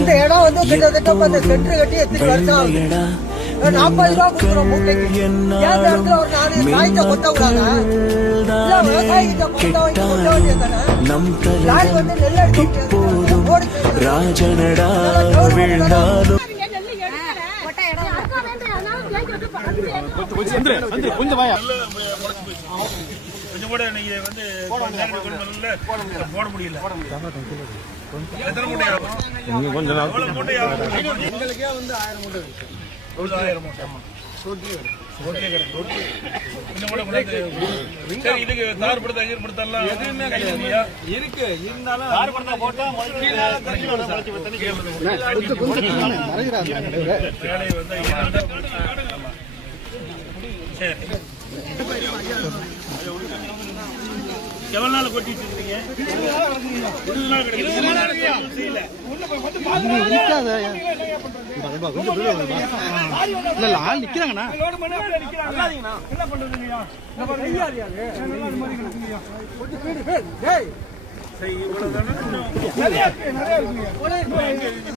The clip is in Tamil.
இந்த இடம் வந்து கிட்டத்தட்ட சென்டர் கட்டி எத்தனை வருஷம் ஆகுது. 40 ரூபா கொடுக்குறோம் மூட்டைக்கு. ஏன் இடத்துல ஒரு 4 காய்ச்ச கொத்த விடாங்க. விவசாயிகிட்ட கொத்த வாங்கி கொட்ட வேண்டியதானே. லாரி வந்து நெல் எடுத்து ராஜனடா வீழ்ந்தாலும் கொஞ்சம் வாயா கொஞ்சம் கூட நீங்க வந்து போட முடியல. எத்தனை மூட்டை ஆகும்? கொஞ்சம் எங்களுக்கே வந்து 1000 மூட்டை 1000 மூட்டை இதுக்கு தார் படுத்த கீர் படுத்தலாம் எதுவுமே இருக்கு. இருந்தாலும் தார் படுத்த போட்டா சரி எவ்வளவு நாள் கொட்டி வச்சிருக்கீங்க? 20 நாள் நிக்கிறாங்கண்ணா. என்ன பண்றது?